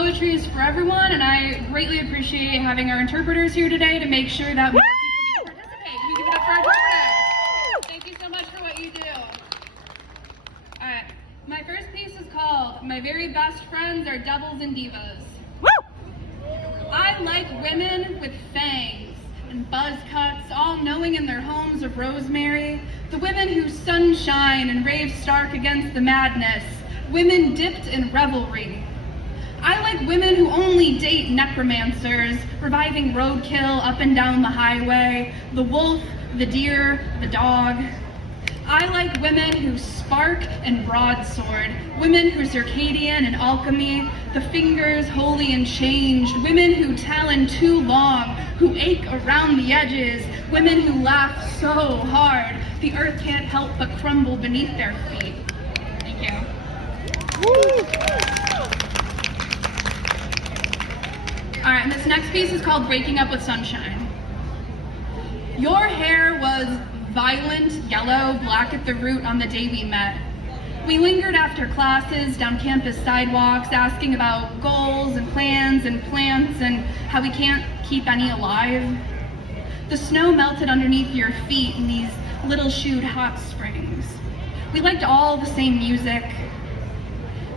poetry is for everyone, and I greatly appreciate having our interpreters here today to make sure that more people get to participate. Can we give it up for our interpreters? Thank you so much for what you do. All right, my first piece is called My Very Best Friends Are Devils and Divas. I like women with fangs and buzz cuts, all knowing in their homes of rosemary, the women who sunshine and rave stark against the madness, women dipped in revelry. I like women who only date necromancers, reviving roadkill up and down the highway, the wolf, the deer, the dog. I like women who spark and broadsword, women who circadian and alchemy, the fingers holy and changed, women who talon too long, who ache around the edges, women who laugh so hard the earth can't help but crumble beneath their feet. Thank you. All right, and this next piece is called Breaking Up with Sunshine. Your hair was violent yellow, black at the root on the day we met. We lingered after classes down campus sidewalks, asking about goals and plans and plants and how we can't keep any alive. The snow melted underneath your feet in these little shoed hot springs. We liked all the same music.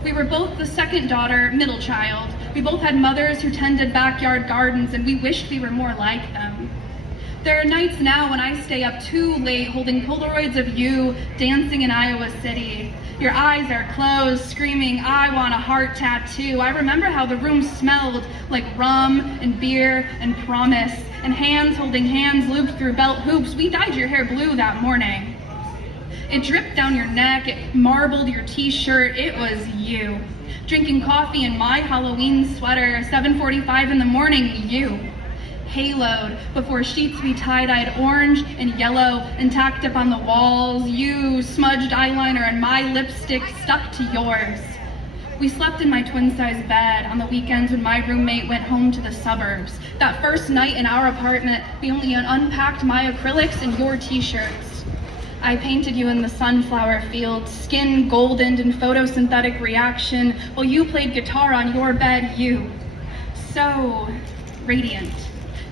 We were both the second daughter, middle child. We both had mothers who tended backyard gardens, and we wished we were more like them. There are nights now when I stay up too late holding Polaroids of you dancing in Iowa City. Your eyes are closed, screaming, I want a heart tattoo. I remember how the room smelled like rum and beer and promise, and hands holding hands looped through belt hoops. We dyed your hair blue that morning. It dripped down your neck, it marbled your t-shirt, it was you. Drinking coffee in my Halloween sweater, 7:45 in the morning, you. Haloed before sheets we tie-dyed orange and yellow and tacked up on the walls, you smudged eyeliner and my lipstick stuck to yours. We slept in my twin-size bed on the weekends when my roommate went home to the suburbs. That first night in our apartment, we only unpacked my acrylics and your t-shirts. I painted you in the sunflower field, skin goldened in photosynthetic reaction, while you played guitar on your bed, you. So radiant.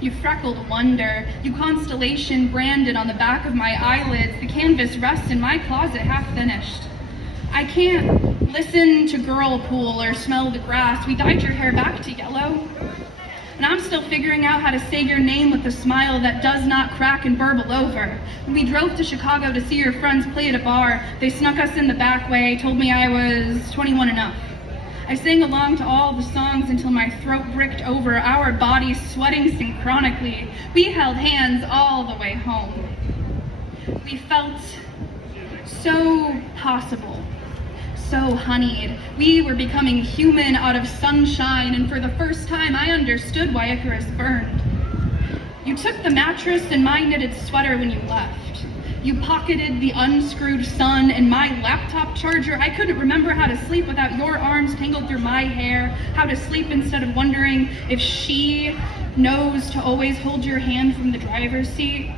You freckled wonder, you constellation branded on the back of my eyelids, the canvas rests in my closet half finished. I can't listen to Girl Pool or smell the grass. We dyed your hair back to yellow. And I'm still figuring out how to say your name with a smile that does not crack and burble over. When we drove to Chicago to see your friends play at a bar, they snuck us in the back way, told me I was 21 enough. I sang along to all the songs until my throat bricked over, our bodies sweating synchronically. We held hands all the way home. We felt so possible, so honeyed. We were becoming human out of sunshine, and for the first time I understood why Icarus burned. You took the mattress and my knitted sweater when you left. You pocketed the unscrewed sun and my laptop charger. I couldn't remember how to sleep without your arms tangled through my hair, how to sleep instead of wondering if she knows to always hold your hand from the driver's seat.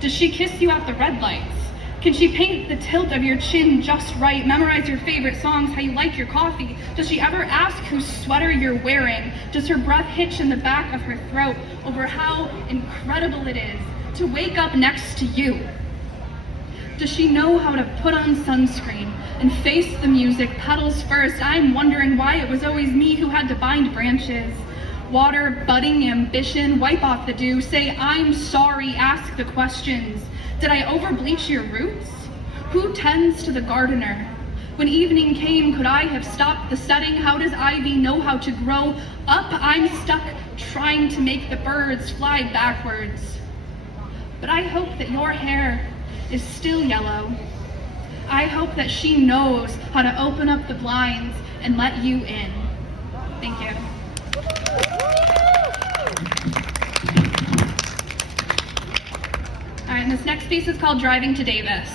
Does she kiss you at the red lights? Can she paint the tilt of your chin just right, memorize your favorite songs, how you like your coffee? Does she ever ask whose sweater you're wearing? Does her breath hitch in the back of her throat over how incredible it is to wake up next to you? Does she know how to put on sunscreen and face the music, petals first? I'm wondering why it was always me who had to bind branches. Water, budding ambition, wipe off the dew, say I'm sorry, ask the questions. Did I overbleach your roots? Who tends to the gardener? When evening came, could I have stopped the setting? How does ivy know how to grow up? I'm stuck trying to make the birds fly backwards. But I hope that your hair is still yellow. I hope that she knows how to open up the blinds and let you in. Thank you. All right, and this next piece is called Driving to Davis.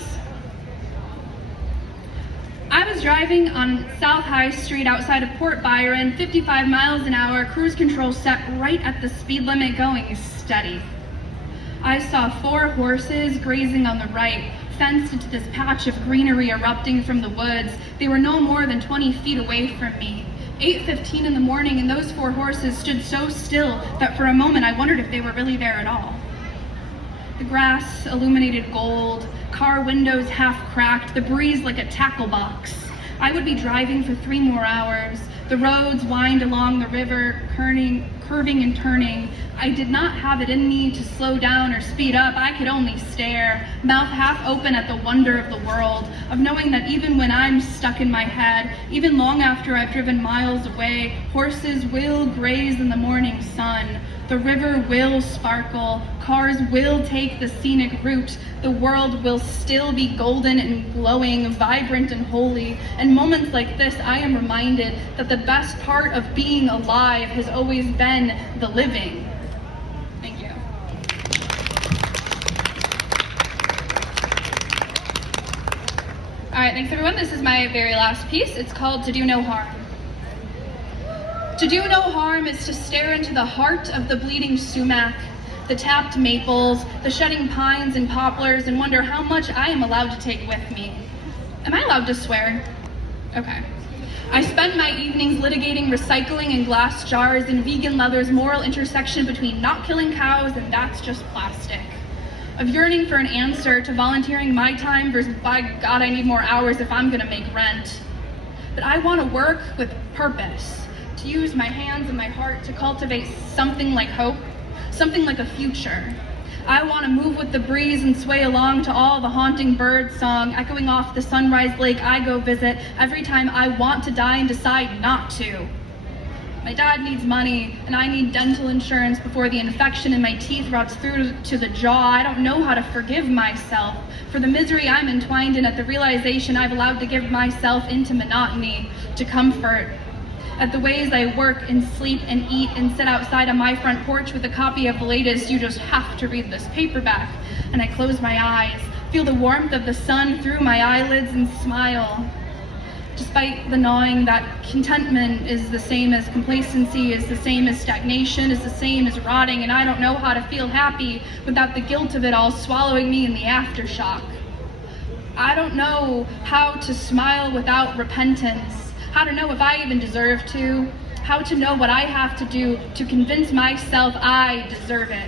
I was driving on South High Street outside of Port Byron, 55 miles an hour, cruise control set right at the speed limit, going steady. I saw 4 horses grazing on the right, fenced into this patch of greenery erupting from the woods. They were no more than 20 feet away from me. 8:15 in the morning, and those 4 horses stood so still that for a moment I wondered if they were really there at all. The grass illuminated gold, car windows half cracked, the breeze like a tackle box. I would be driving for 3 more hours. The roads wind along the river, curving and turning. I did not have it in me to slow down or speed up. I could only stare, mouth half open at the wonder of the world, of knowing that even when I'm stuck in my head, even long after I've driven miles away, horses will graze in the morning sun. The river will sparkle, cars will take the scenic route, the world will still be golden and glowing, vibrant and holy. In moments like this, I am reminded that the best part of being alive has always been the living. Thank you. All right, thanks everyone. This is my very last piece. It's called To Do No Harm. To do no harm is to stare into the heart of the bleeding sumac, the tapped maples, the shedding pines and poplars, and wonder how much I am allowed to take with me. Am I allowed to swear? Okay. I spend my evenings litigating recycling in glass jars and vegan leather's moral intersection between not killing cows and that's just plastic. Of yearning for an answer to volunteering my time versus by God I need more hours if I'm gonna make rent. But I wanna work with purpose. To use my hands and my heart to cultivate something like hope, something like a future. I want to move with the breeze and sway along to all the haunting bird song echoing off the sunrise lake I go visit every time I want to die and decide not to. My dad needs money, and I need dental insurance before the infection in my teeth rots through to the jaw. I don't know how to forgive myself for the misery I'm entwined in at the realization I've allowed to give myself into monotony, to comfort. At the ways I work and sleep and eat and sit outside on my front porch with a copy of the latest You Just Have to Read This paperback, and I close my eyes, feel the warmth of the sun through my eyelids and smile. Despite the gnawing that contentment is the same as complacency, is the same as stagnation, is the same as rotting, and I don't know how to feel happy without the guilt of it all swallowing me in the aftershock. I don't know how to smile without repentance, how to know if I even deserve to, how to know what I have to do to convince myself I deserve it,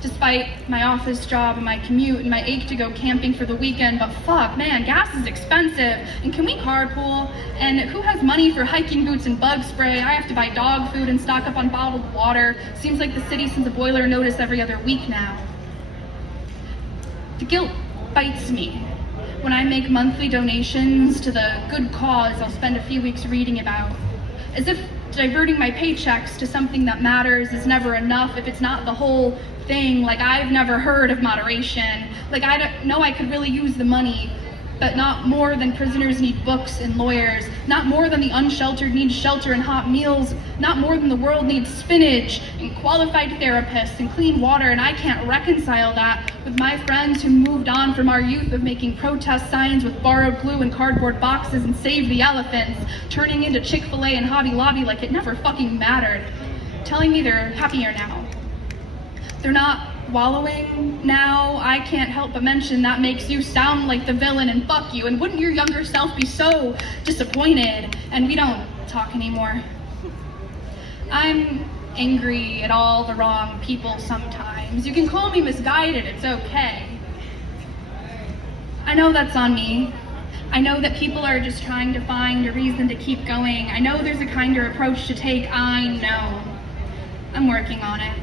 despite my office job and my commute and my ache to go camping for the weekend. But fuck, man, gas is expensive, and can we carpool? And who has money for hiking boots and bug spray? I have to buy dog food and stock up on bottled water. Seems like the city sends a boiler notice every other week now. The guilt bites me. When I make monthly donations to the good cause I'll spend a few weeks reading about, as if diverting my paychecks to something that matters is never enough if it's not the whole thing, like I've never heard of moderation, like I don't know I could really use the money, but not more than prisoners need books and lawyers, not more than the unsheltered need shelter and hot meals, not more than the world needs spinach and qualified therapists and clean water, and I can't reconcile that with my friends who moved on from our youth of making protest signs with borrowed glue and cardboard boxes and save the elephants, turning into Chick-fil-A and Hobby Lobby like it never fucking mattered, telling me they're happier now. They're not wallowing now. I can't help but mention that makes you sound like the villain and fuck you, and wouldn't your younger self be so disappointed? And we don't talk anymore. I'm angry at all the wrong people sometimes. You can call me misguided, it's okay. I know that's on me. I know that people are just trying to find a reason to keep going. I know there's a kinder approach to take, I know. I'm working on it.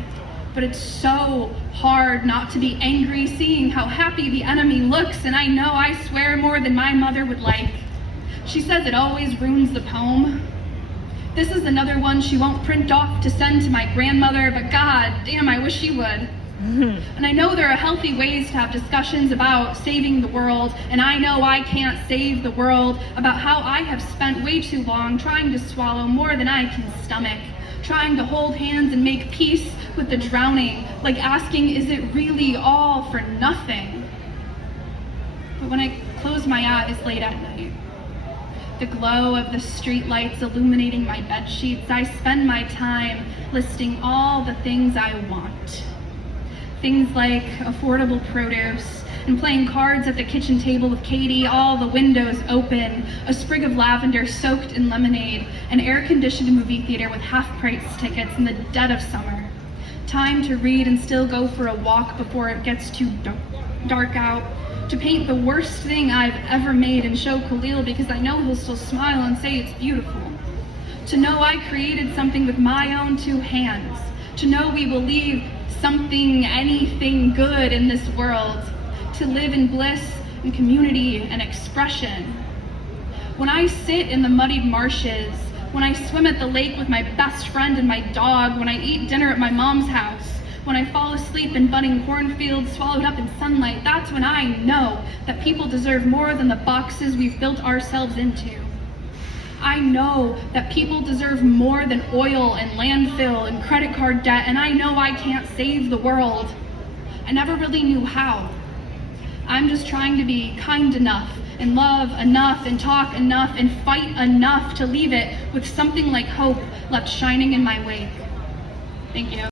But it's so hard not to be angry seeing how happy the enemy looks, and I know I swear more than my mother would like. She says it always ruins the poem. This is another one she won't print off to send to my grandmother, but god damn, I wish she would. And I know there are healthy ways to have discussions about saving the world, and I know I can't save the world, about how I have spent way too long trying to swallow more than I can stomach, trying to hold hands and make peace with the drowning, like asking, is it really all for nothing? But when I close my eyes late at night, the glow of the streetlights illuminating my bed sheets, I spend my time listing all the things I want. Things like affordable produce and playing cards at the kitchen table with Katie, all the windows open, a sprig of lavender soaked in lemonade, an air-conditioned movie theater with half-price tickets in the dead of summer. Time to read and still go for a walk before it gets too dark out. To paint the worst thing I've ever made and show Khalil because I know he'll still smile and say it's beautiful. To know I created something with my own two hands. To know we will leave something, anything good in this world. To live in bliss and community and expression. When I sit in the muddied marshes, when I swim at the lake with my best friend and my dog, when I eat dinner at my mom's house, when I fall asleep in budding cornfields swallowed up in sunlight, that's when I know that people deserve more than the boxes we've built ourselves into. I know that people deserve more than oil and landfill and credit card debt, and I know I can't save the world. I never really knew how. I'm just trying to be kind enough and love enough and talk enough and fight enough to leave it with something like hope left shining in my wake. Thank you.